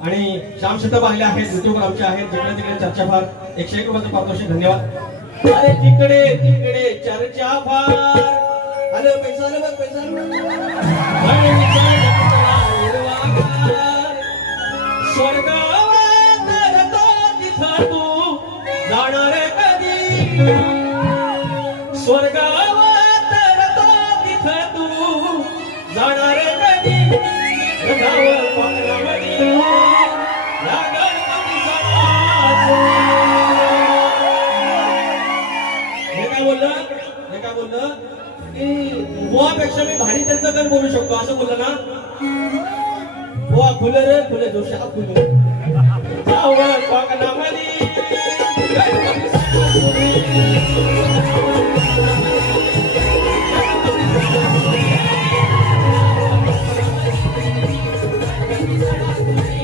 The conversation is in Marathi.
आणि श्याम शतप आलेले आहेत, युट्यूबवर आमचे आहेत, जिकडे तिकडे चर्चा फार 101 रुपयाचं पारितोषिक, धन्यवाद. अरे तिकडे तिकडे चर्चा फार, आलं पैसा आलं बघ, पैसा स्वर्गावर तरतो तिथं तू जाणार कधी, स्वर्गावर तरतो तिथं तू जाणार कधी, रथावर पांघरावरी या गणपती सणाचं. हे काय बोललं की बुवापेक्षा मी भारी त्यांचं पण बोलू शकतो असं बोललं ना. बुवा फुले रे फुले, जोशी हा फुले जावर पांघरावरी गणपती सणाचं.